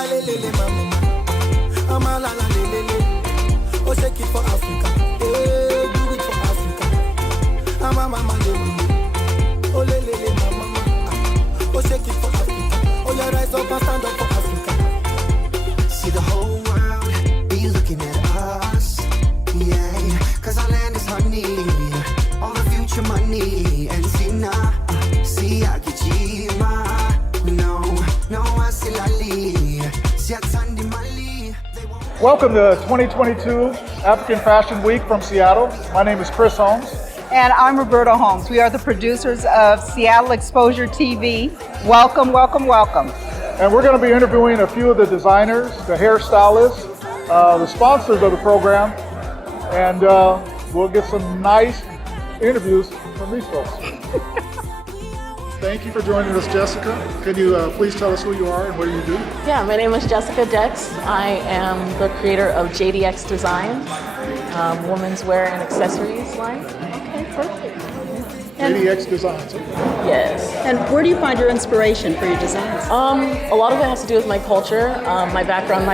Alelele mama, amalala lelele. Oh, shake it for Africa, eh, do it for Africa. Mama, oh lelele mama, oh shake it for Africa. Oh, you rise up and stand up for Africa. See the whole world be looking at us, yeah. 'Cause our land is honey, all the future money. And see now, see Akijima, no asilali, see Atandi Mali. Welcome to 2022 African Fashion Week from Seattle. My name is Chris Holmes. And I'm Roberta Holmes. We are the producers of Seattle Exposure TV. Welcome, welcome, welcome. And we're going to be interviewing a few of the designers, the hairstylists, the sponsors of the program, and we'll get some nice interviews from these folks. Thank you for joining us, Jessica. Can you please tell us who you are and what do you do? Yeah, my name is Jessica Dex. I am the creator of JDX Designs, women's wear and accessories line. Okay, perfect. JDX Designs. Yes. And where do you find your inspiration for your designs? A lot of it has to do with my culture. My background,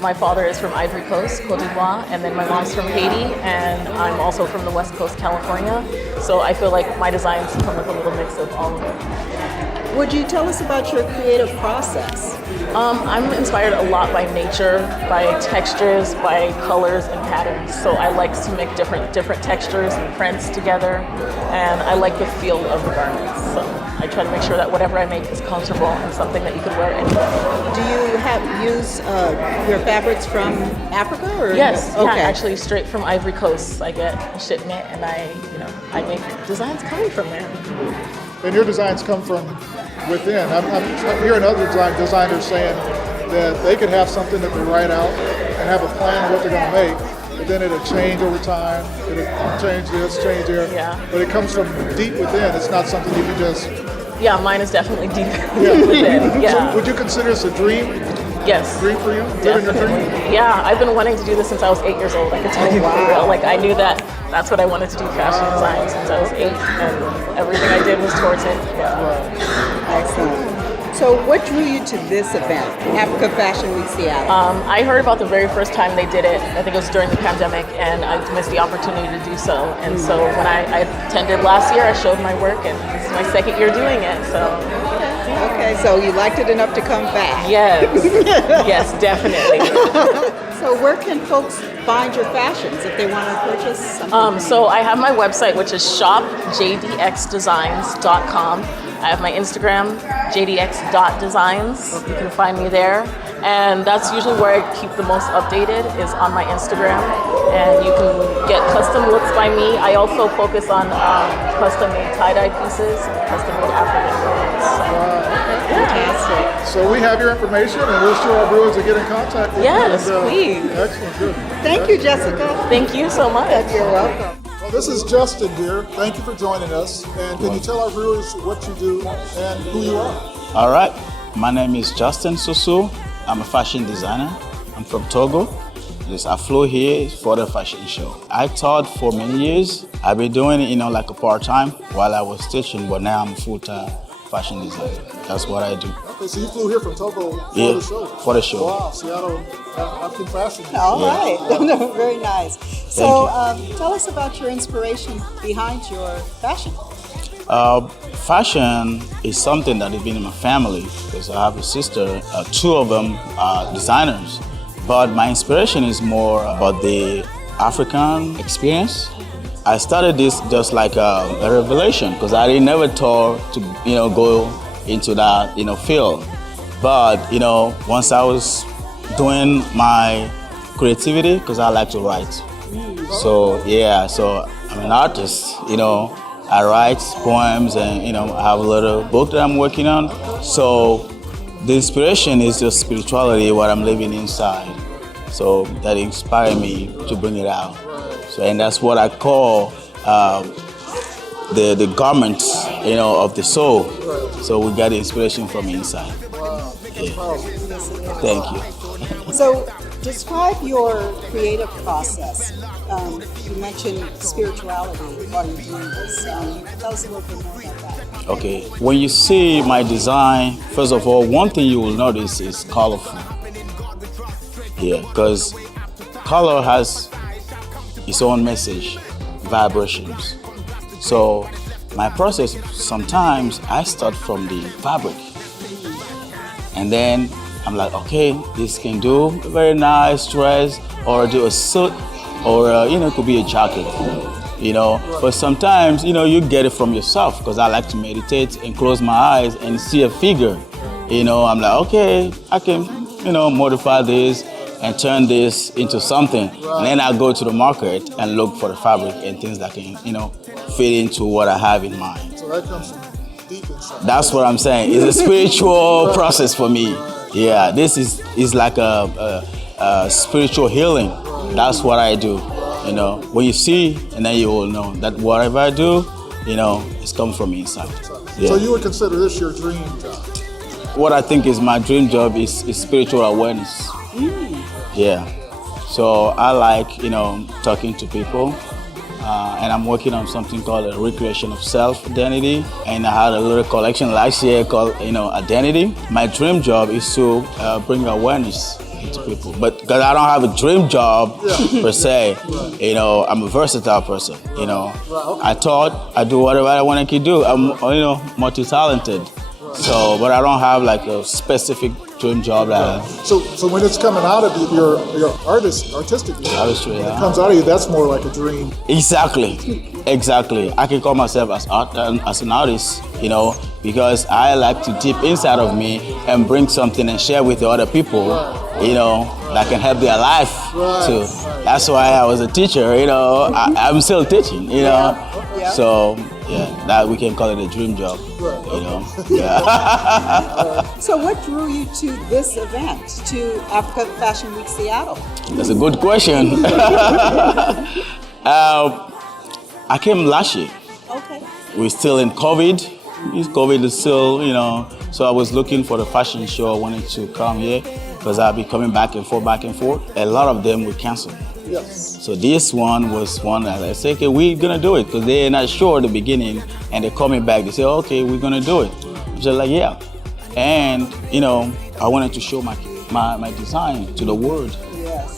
my father is from Ivory Coast, Côte d'Ivoire, and then my mom's from Haiti, and I'm also from the West Coast, California. So I feel like my designs come with a little mix of all of it. Would you tell us about your creative process? I'm inspired a lot by nature, by textures, by colors and patterns. So I like to make different textures and prints together, and I like the feel of the garments. So I try to make sure that whatever I make is comfortable and something that you could wear anywhere. Do you use your fabrics from Africa? Or Yes, okay. yeah, actually straight from Ivory Coast. I get a shipment, and I make designs coming from there. And your designs come from within. I'm hearing other designers saying that they could have something that they write out and have a plan of what they're going to make, but then it'll change over time. It'll change this, change there. Yeah. But it comes from deep within. It's not something you can just... Yeah, mine is definitely deep Yeah. within. Yeah. So would you consider this a dream? Yes. Dream for you? Living your dream? Yeah, I've been wanting to do this since I was 8 years old. I can tell you for real. Like I knew that that's what I wanted to do, fashion design, since I was 8, and everything I did was towards it. Yeah. Excellent. So what drew you to this event, Africa Fashion Week Seattle? I heard about the very first time they did it. I think it was during the pandemic, and I missed the opportunity to do so. And so when I attended last year, I showed my work, and this is my second year doing it. So. Okay, so you liked it enough to come back. Yes, yes, definitely. So where can folks find your fashions if they want to purchase something? So I have my website, which is shopjdxdesigns.com. I have my Instagram, jdx.designs. You can find me there. And that's usually where I keep the most updated, is on my Instagram. And you can get custom looks by me. I also focus on custom-made tie-dye pieces, custom-made African clothes. Fantastic. So we have your information, and we'll show our viewers to get in contact with Yes, you. please. Excellent, good. Thank you, Jessica. Thank you so much. You're welcome. Well, this is Justin here. Thank you for joining us. And can you tell our viewers what you do and who you are? All right, my name is Justin Soso. I'm a fashion designer. I'm from Togo. I flew here for the fashion show. I taught for many years. I've been doing it, like a part-time while I was teaching, but now I'm a full-time fashion designer. That's what I do. Okay, so you flew here from Togo for the show? For the show. Wow, Seattle African Fashion. All right. No, very nice. So tell us about your inspiration behind your fashion. Fashion is something that has been in my family because I have a sister. 2 of them are designers. But my inspiration is more about the African experience. I started this just like a revelation because I never thought to go into that field. But once I was doing my creativity, because I like to write. So I'm an artist. I write poems, and I have a little book that I'm working on. So the inspiration is just spirituality, what I'm living inside. So that inspired me to bring it out. So, and that's what I call the garments, of the soul. So we got the inspiration from inside. Yeah. Thank you. So describe your creative process. You mentioned spirituality while you're doing this. Tell us a little bit more about that. Okay. When you see my design, first of all, one thing you will notice is colorful. Yeah, because color has its own message, vibrations. So my process, sometimes I start from the fabric. And then I'm like, okay, this can do a very nice dress, or do a suit, or it could be a jacket. But sometimes, you get it from yourself, because I like to meditate and close my eyes and see a figure. I'm like, okay, I can, modify this and turn this into something. And then I go to the market and look for the fabric and things that can, fit into what I have in mind. So that comes from deep inside. That's what I'm saying. It's a spiritual process for me. Yeah, this is like a spiritual healing. That's what I do. When you see, and then you will know that whatever I do, it's come from inside. Yeah. So you would consider this your dream job? What I think is my dream job is spiritual awareness. Yeah. So I like, talking to people. And I'm working on something called a recreation of self-identity. And I had a little collection last year called, Identity. My dream job is to bring awareness into people. But because I don't have a dream job per se, I'm a versatile person, I thought I do whatever I want to do. I'm, multi-talented. So, but I don't have like a specific dream job that. So when it's coming out of you, your artistic. Artistry, when yeah. it comes out of you, that's more like a dream. Exactly. I can call myself as an artist, because I like to deep inside of me and bring something and share with the other people, that can help their life too. That's why I was a teacher, I'm still teaching, So yeah, that we can call it a dream job, Yeah. So what drew you to this event, to Africa Fashion Week Seattle? That's a good question. I came last year. Okay. We're still in COVID. COVID is still, so I was looking for the fashion show. I wanted to come here because I'll be coming back and forth. A lot of them were canceled. Yes. So this one was one that I said, okay, we're gonna do it, because they're not sure at the beginning, and they're coming back. They say, okay, we're gonna do it. I'm just like, yeah. And I wanted to show my design to the world,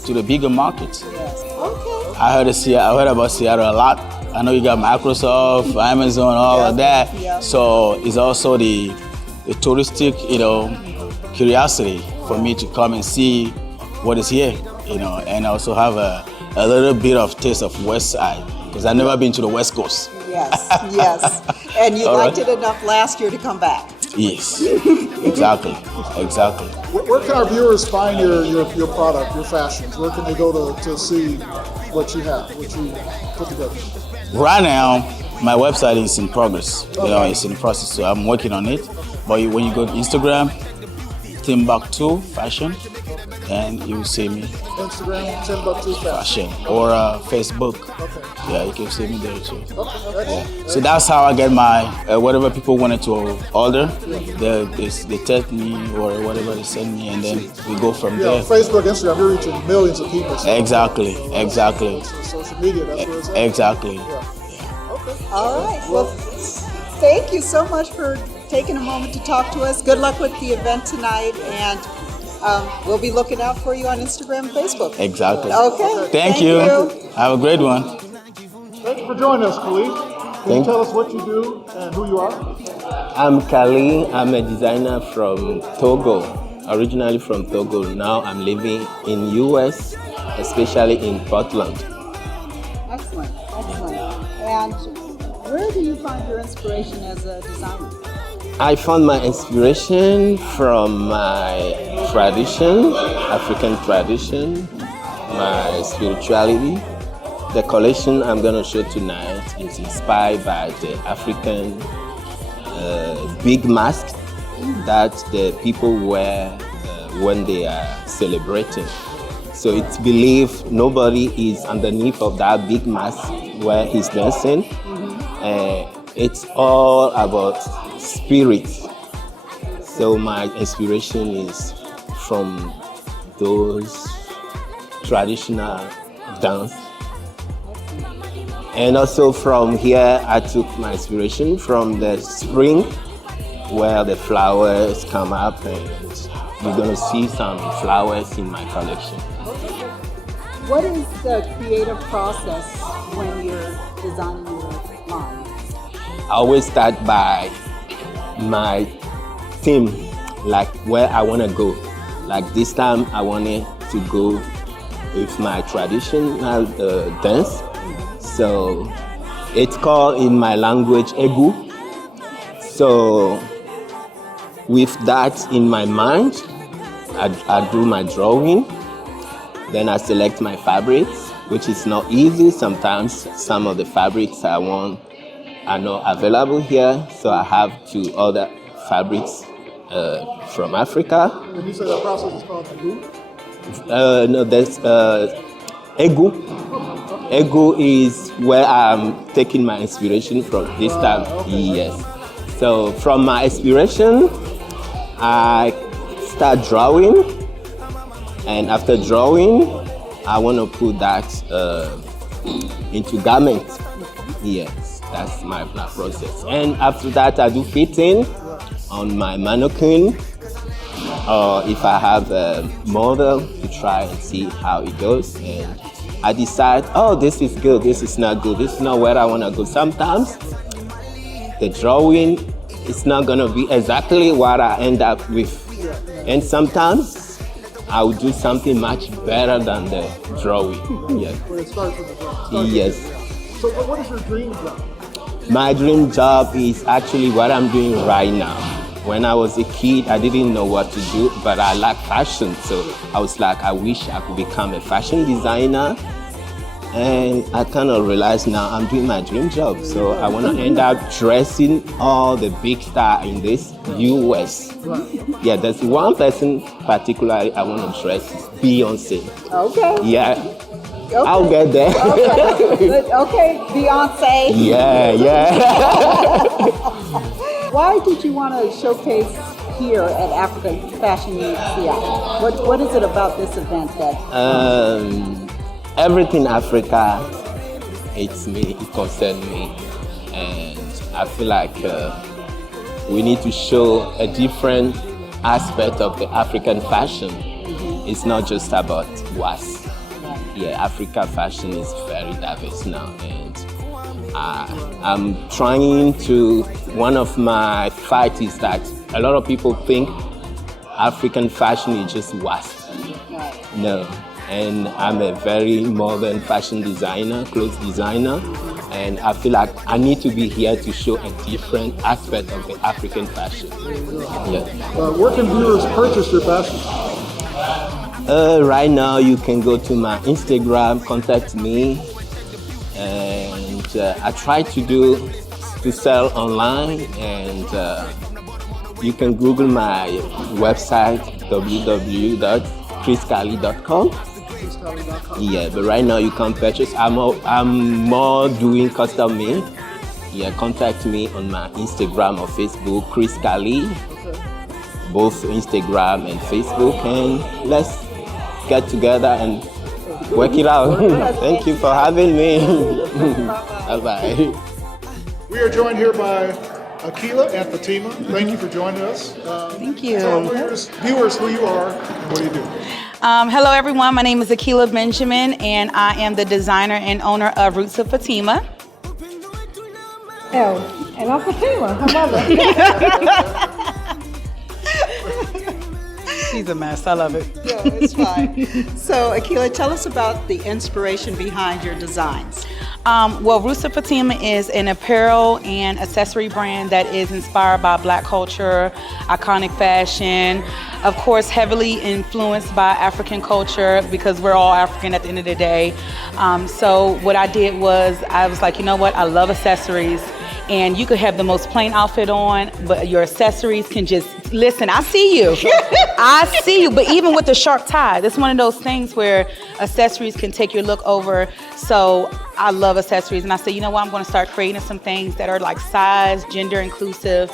to the bigger market. Yes. Okay. I heard about Seattle a lot. I know you got Microsoft, Amazon, all of that. Yeah. So it's also the touristic, curiosity for me to come and see what is here, and also have a little bit of taste of West Side, because I've never been to the West Coast. Yes. And you liked it enough last year to come back. Yes, exactly. Where can our viewers find your product, your fashions? Where can they go to see what you have, what you put together? Right now, my website is in progress. It's in process, so I'm working on it. But when you go to Instagram, Timbuktu Fashion, and you will see me. Instagram, Timbuktu Fashion. Or Facebook. Okay. Yeah, you can see me there too. Okay. So that's how I get my, whatever people wanted to order, they text me or whatever they send me, and then we go from there. Facebook, Instagram, you're reaching millions of people. So Exactly. social media, that's where it's at. Exactly. All right. Well, thank you so much for taking a moment to talk to us. Good luck with the event tonight, and we'll be looking out for you on Instagram and Facebook. Exactly. Okay. Thank you. Have a great one. Thank you for joining us, Khalid. Can you tell us what you do and who you are? I'm Kali. I'm a designer from Togo, originally from Togo. Now I'm living in US, especially in Portland. Excellent. And where do you find your inspiration as a designer? I found my inspiration from my tradition, African tradition, my spirituality. The collection I'm going to show tonight is inspired by the African big mask that the people wear when they are celebrating. So it's believed nobody is underneath of that big mask where he's dancing. It's all about spirit. So my inspiration is from those traditional dance. And also from here, I took my inspiration from the spring, where the flowers come up and you're gonna see some flowers in my collection. What is the creative process when you're designing your line? I always start by my theme, like where I want to go. Like this time, I wanted to go with my traditional dance. So it's called in my language Egu. So with that in my mind, I do my drawing. Then I select my fabrics, which is not easy. Sometimes some of the fabrics I want are not available here, so I have to order fabrics from Africa. And you said that process is called Egu? No, there's Egu. Egu is where I'm taking my inspiration from this time. Okay. Yes. So from my inspiration, I start drawing. And after drawing, I want to put that into garment. Yes, that's my process. And after that, I do fitting on my mannequin. Or if I have a model to try and see how it goes. And I decide, oh, this is good, this is not good, this is not where I want to go. Sometimes the drawing is not going to be exactly what I end up with. And sometimes I will do something much better than the drawing. Yes. Where it starts with the drawing. Yes. So what is your dream job? My dream job is actually what I'm doing right now. When I was a kid, I didn't know what to do, but I like fashion. So I was like, I wish I could become a fashion designer. And I kind of realized now I'm doing my dream job. So I want to end up dressing all the big stars in this US. Yeah, there's one person particularly I want to dress, Beyonce. Okay. Yeah, Okay. I'll get there. Okay, Beyonce. Yeah. Why did you want to showcase here at African Fashion Week Seattle? What is it about this event that? Everything Africa, it's me, it concerns me. And I feel like we need to show a different aspect of the African fashion. It's not just about WAS. Yeah, Africa fashion is very diverse now. And I'm trying to, one of my fights is that a lot of people think African fashion is just WAS. No. And I'm a very modern fashion designer, clothes designer, and I feel like I need to be here to show a different aspect of the African fashion. Yeah. Where can viewers purchase your fashion? Right now, you can go to my Instagram, contact me, and I try to sell online, and you can Google my website www.chriscali.com. Yeah, but right now you can purchase. I'm more doing custom made. Yeah, contact me on my Instagram or Facebook, Chris Cali. Both Instagram and Facebook, and let's get together and work it out. Thank you for having me. Bye bye. We are joined here by Akila and Fatima. Thank you for joining us. Thank you. Tell viewers who you are and what do you do. Hello, everyone. My name is Akila Benjamin, and I am the designer and owner of Roots of Fatima. Oh, and I'm Fatima, her mother. She's a mess. I love it. No, it's fine. So, Akila, tell us about the inspiration behind your designs. Well, Roots of Fatima is an apparel and accessory brand that is inspired by Black culture, iconic fashion, of course, heavily influenced by African culture because we're all African at the end of the day. So what I did was I was like, you know what? I love accessories. And you could have the most plain outfit on, but your accessories can just, listen, I see you. I see you. But even with the sharp tie, that's one of those things where accessories can take your look over. So I love accessories. And I said, you know what, I'm going to start creating some things that are like size, gender inclusive,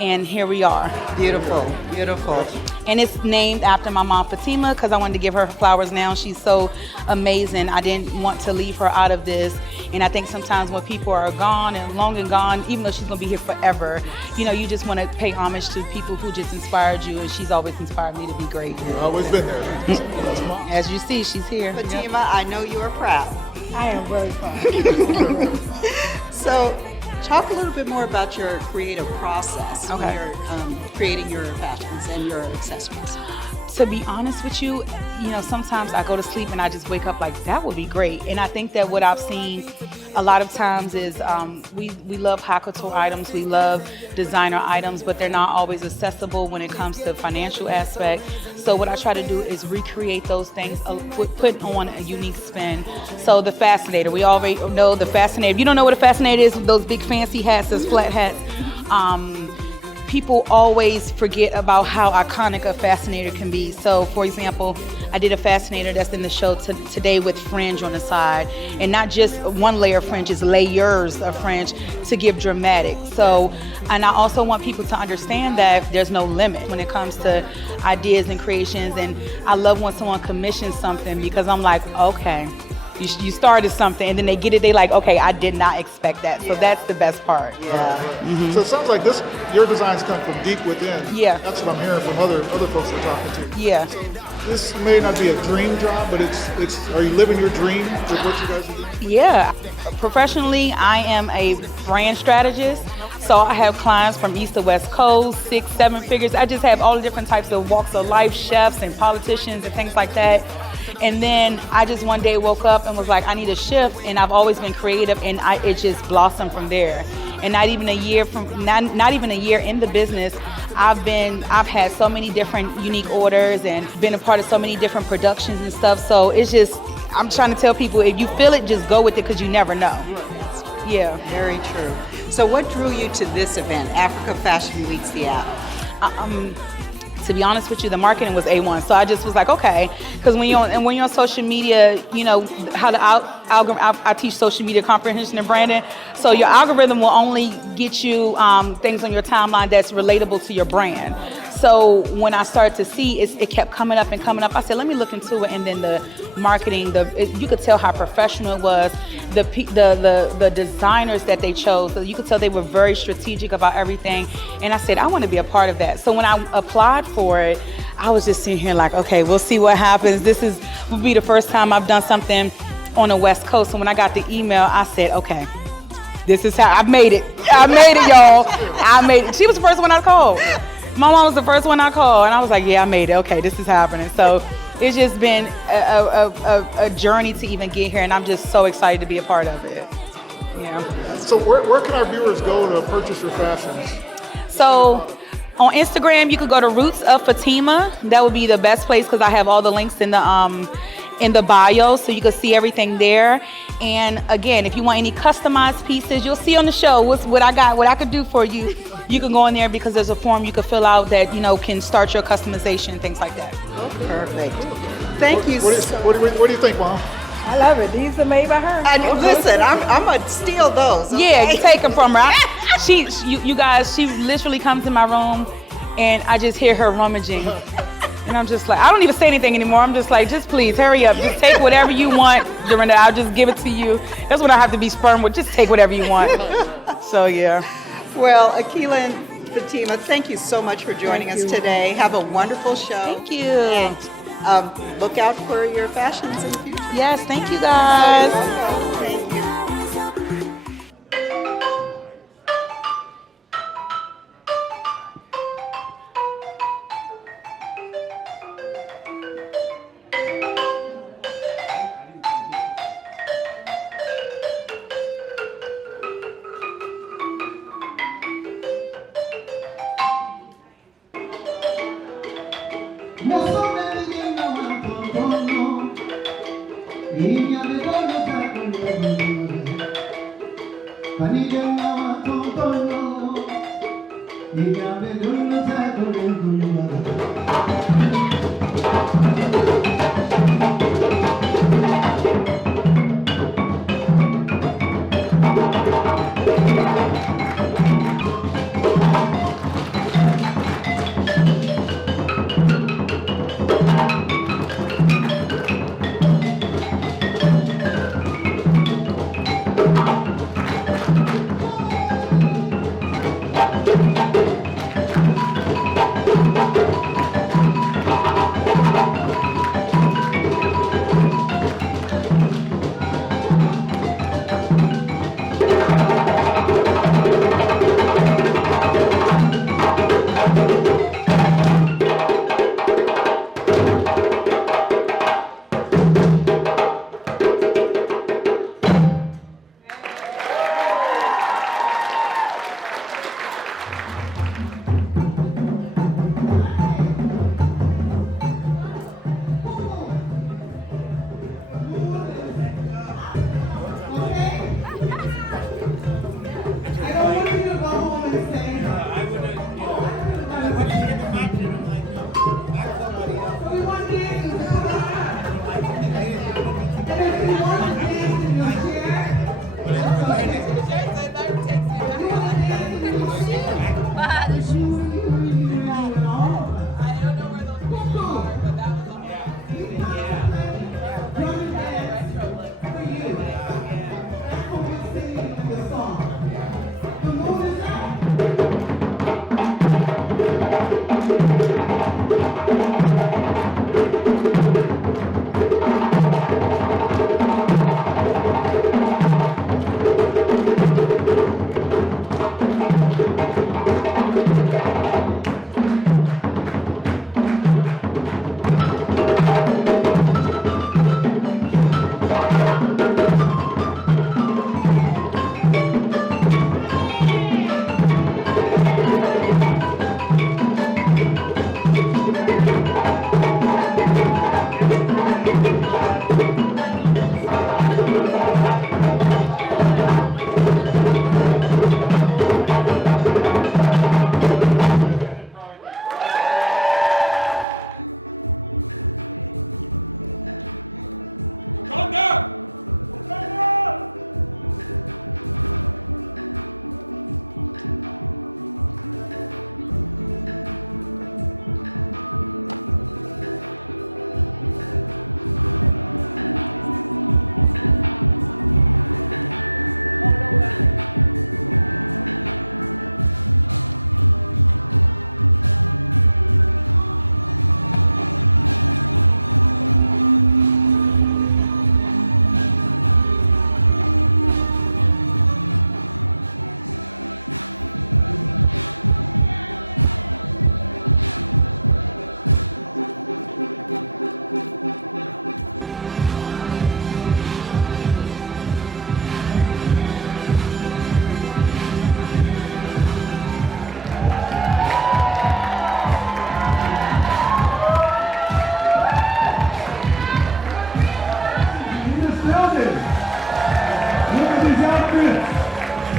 and here we are. Beautiful, beautiful. And it's named after my mom, Fatima, because I wanted to give her flowers now. She's so amazing. I didn't want to leave her out of this. And I think sometimes when people are gone and long and gone, even though she's going to be here forever, you know, you just want to pay homage to people who just inspired you. And she's always inspired me to be great. Always been there. As you see, she's here. Fatima, I know you are proud. I am very proud. So, talk a little bit more about your creative process when Okay. you're creating your fashions and your accessories. To be honest with you, you know, sometimes I go to sleep and I just wake up like, that would be great. And I think that what I've seen a lot of times is we love high couture items, we love designer items, but they're not always accessible when it comes to financial aspect. So what I try to do is recreate those things, put on a unique spin. So the Fascinator, we already know the Fascinator. If you don't know what a Fascinator is, those big fancy hats, those flat hats. People always forget about how iconic a Fascinator can be. So, for example, I did a Fascinator that's in the show today with fringe on the side. And not just one layer of fringe, it's layers of fringe to give dramatic. So, and I also want people to understand that there's no limit when it comes to ideas and creations. And I love when someone commissions something because I'm like, okay, you started something and then they get it, they like, okay, I did not expect that. So that's the best part. Yeah. So it sounds like your designs come from deep within. Yeah. That's what I'm hearing from other folks we're talking to. Yeah. This may not be a dream job, but it's. Are you living your dream with what you guys are doing? Yeah. Professionally, I am a brand strategist. So I have clients from East to West Coast, 6, 7 figures. I just have all the different types of walks of life, chefs and politicians and things like that. And then I just one day woke up and was like, I need a shift. And I've always been creative, and it just blossomed from there. And not even a year in the business, I've had so many different unique orders and been a part of so many different productions and stuff. So it's just, I'm trying to tell people, if you feel it, just go with it because you never know. Yeah. Very true. So what drew you to this event, Africa Fashion Week's the app? To be honest with you, the marketing was A1. So I just was like, okay, because when you're on social media, you know how the algorithm. I teach social media comprehension and branding. So your algorithm will only get you things on your timeline that's relatable to your brand. So when I started to see it kept coming up and coming up, I said, let me look into it. And then the marketing, you could tell how professional it was. The designers that they chose, so you could tell they were very strategic about everything. And I said, I want to be a part of that. So when I applied for it, I was just sitting here like, okay, we'll see what happens. Will be the first time I've done something on the West Coast. So when I got the email, I said, okay, this is how I made it. I made it, y'all. I made it. She was the first one I called. My mom was the first one I called, and I was like, yeah, I made it. Okay, this is happening. So it's just been a journey to even get here, and I'm just so excited to be a part of it. Yeah. So where can our viewers go to purchase your fashions? So on Instagram, you could go to Roots of Fatima. That would be the best place because I have all the links in the bio, so you can see everything there. And again, if you want any customized pieces, you'll see on the show what I could do for you. You can go in there because there's a form you can fill out that can start your customization and things like that. Perfect. Thank you. What do you think, Mom? I love it. These are made by her. Listen, I'm gonna steal those. Okay? Yeah, you take them from her. You guys, she literally comes in my room, and I just hear her rummaging. And I'm just like, I don't even say anything anymore. I'm just like, just please hurry up. Just take whatever you want, Dorinda. I'll just give it to you. That's what I have to be firm with. Just take whatever you want. So yeah. Well, Akila and Fatima, thank you so much for joining us today. Have a wonderful show. Thank you. And look out for your fashions in the future. Yes, thank you guys. Thank you.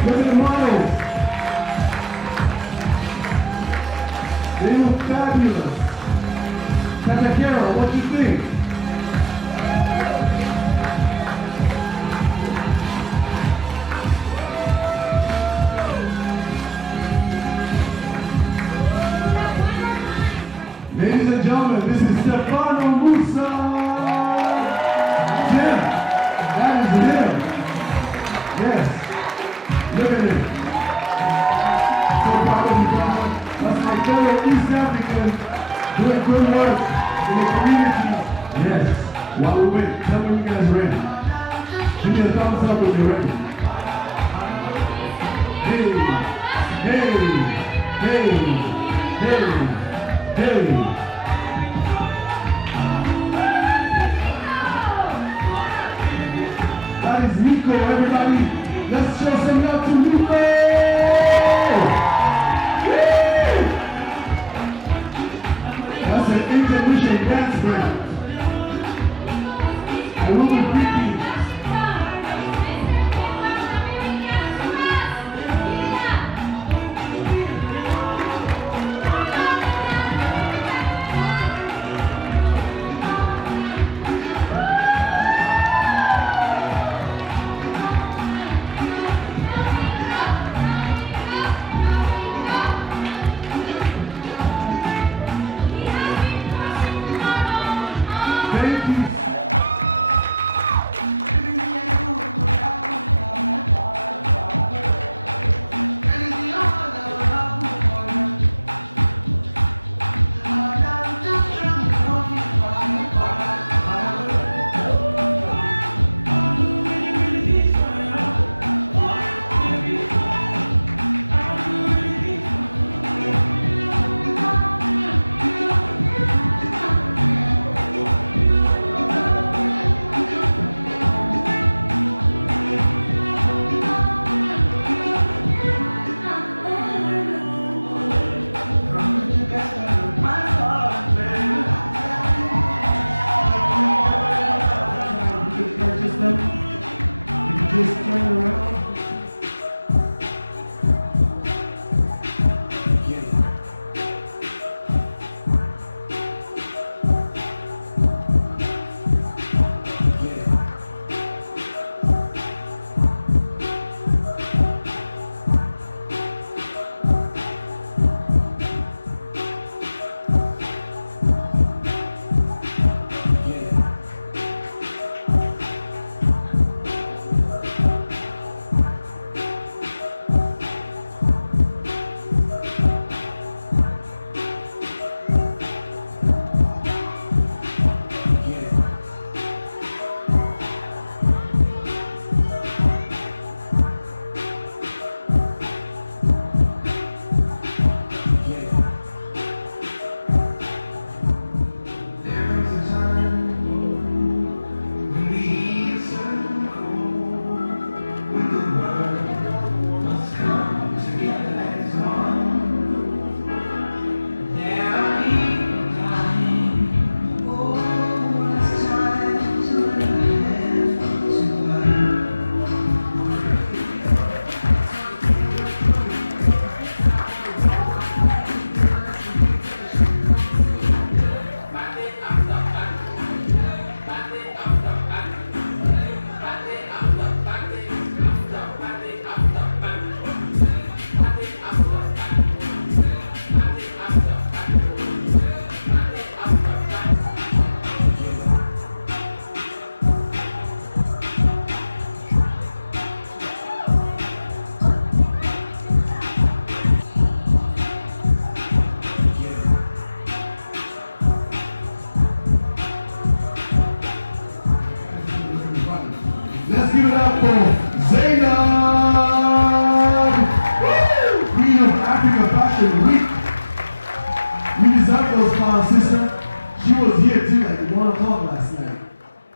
Look at the models. They look fabulous. Tata Carol, what do you think? Ladies and gentlemen, this is Stefano Musa. Jim, that is him. Yes, look at him. So proud of you, brother. That's my fellow East African doing good work in the community. Yes, while we wait, tell me when you guys are ready. Give me a thumbs up when you're ready. Hey, hey, hey, hey. Hey! That is Nico, everybody. Let's show some love to Nico! Woo! That's an intermission dance break. I will be freaking. Thank you. Let's give it up for Zainab! Woo! Queen of Africa Fashion Week. We designed those flowers, sister. She was here too, like 1 o'clock last night,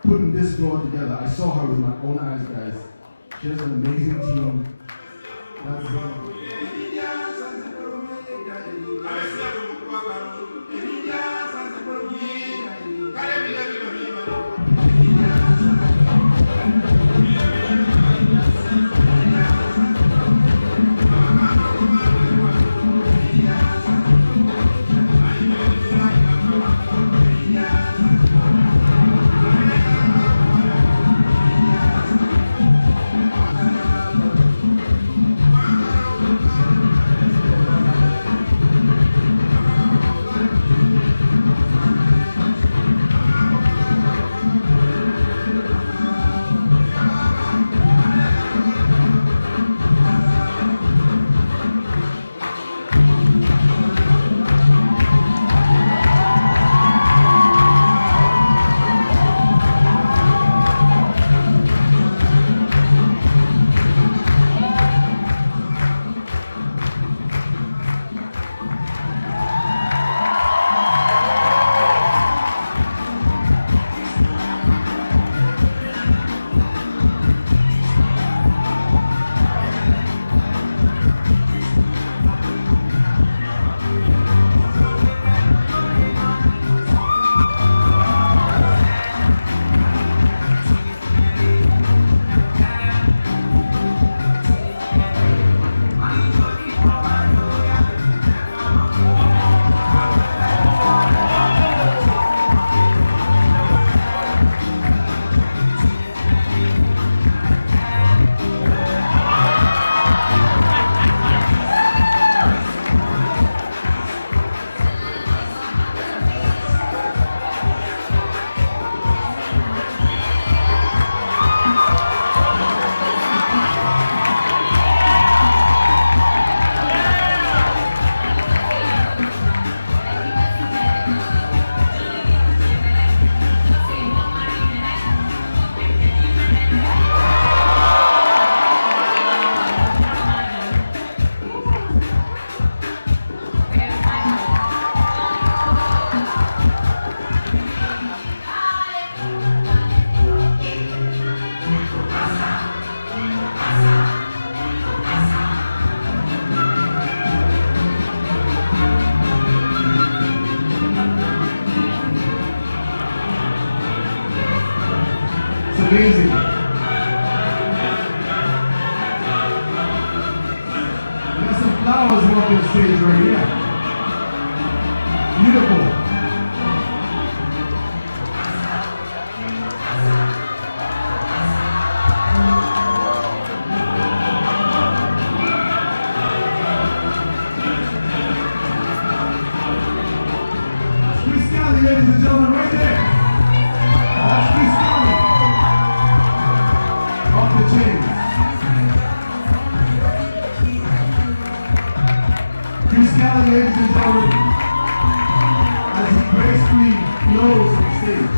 putting this floor together. I saw her with my own eyes, guys. She has an amazing team. That's amazing. There's some flowers walking the stage right here. Beautiful. Swiss Scally, ladies and gentlemen, right there. Swiss Scally. Off the chain. Swiss Scally, ladies and gentlemen, as he gracefully flows the stage.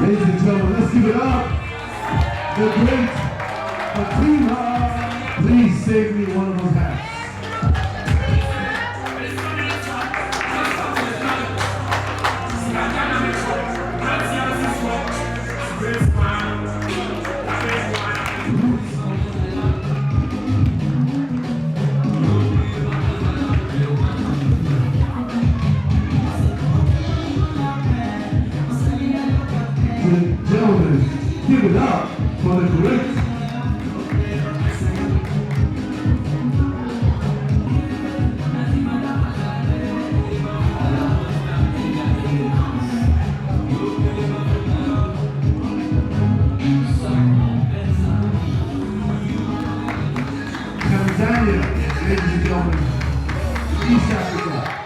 Ladies and gentlemen, let's give it up. The great Fatima. Please save me one of those hats. Gentlemen, give it up for the great Tanzania, ladies and gentlemen, East Africa.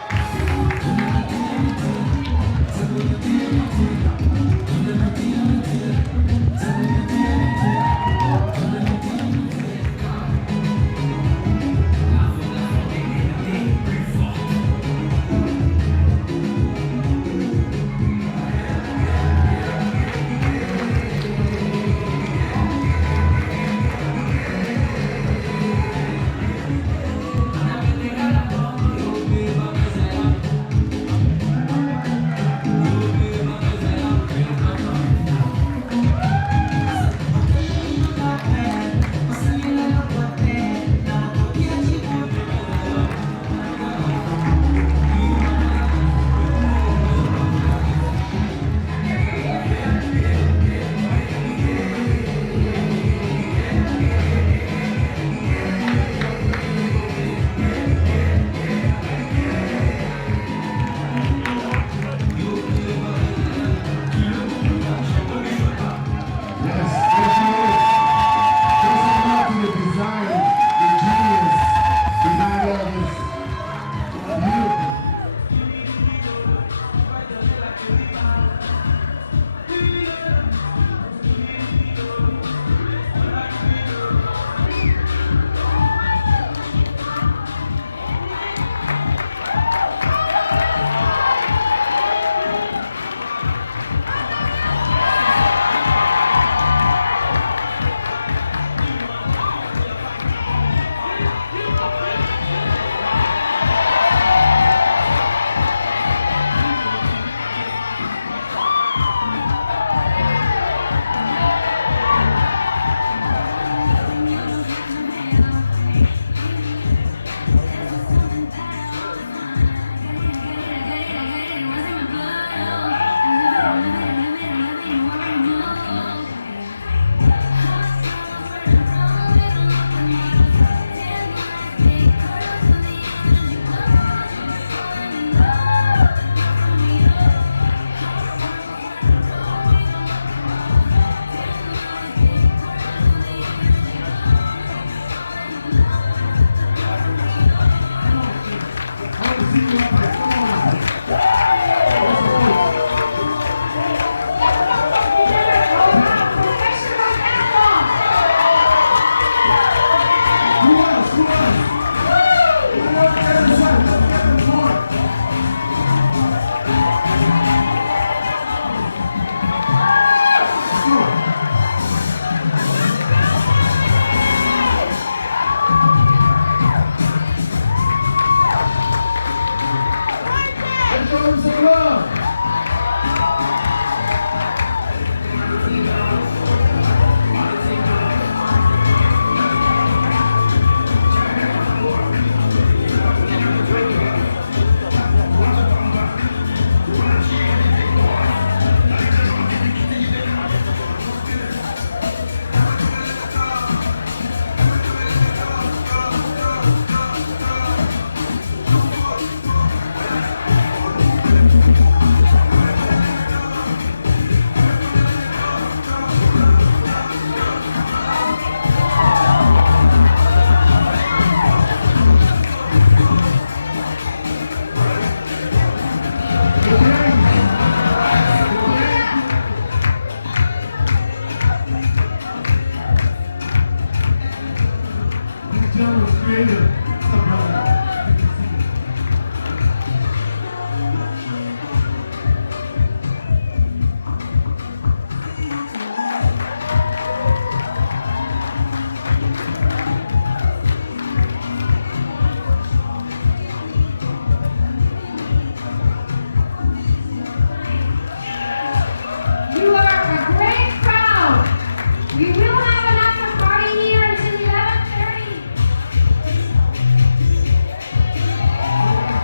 We will have an after party here until 11:30.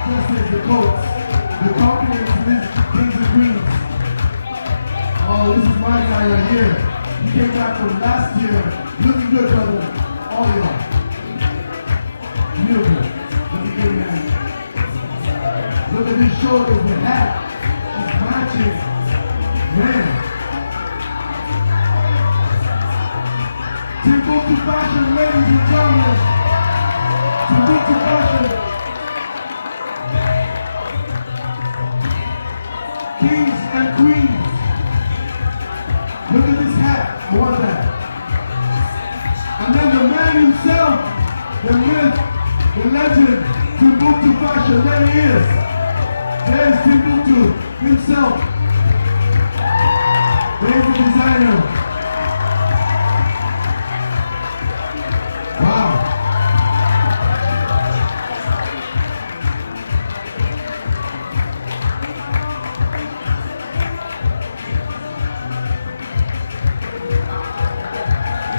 Dresses, the coats, the confidence, Miss Kings and Queens. Oh, this is my guy right here. He came back from last year, looking good, brother. All y'all. Beautiful. Looking good, man. Look at these shoulders, the hat. She's matching. Man. Timbuktu fashion, ladies and gentlemen. Timbuktu fashion. Kings and queens. Look at this hat. I want that. And then the man himself, the myth, the legend, Timbuktu fashion. There he is. There's Timbuktu himself. There's the designer. Wow.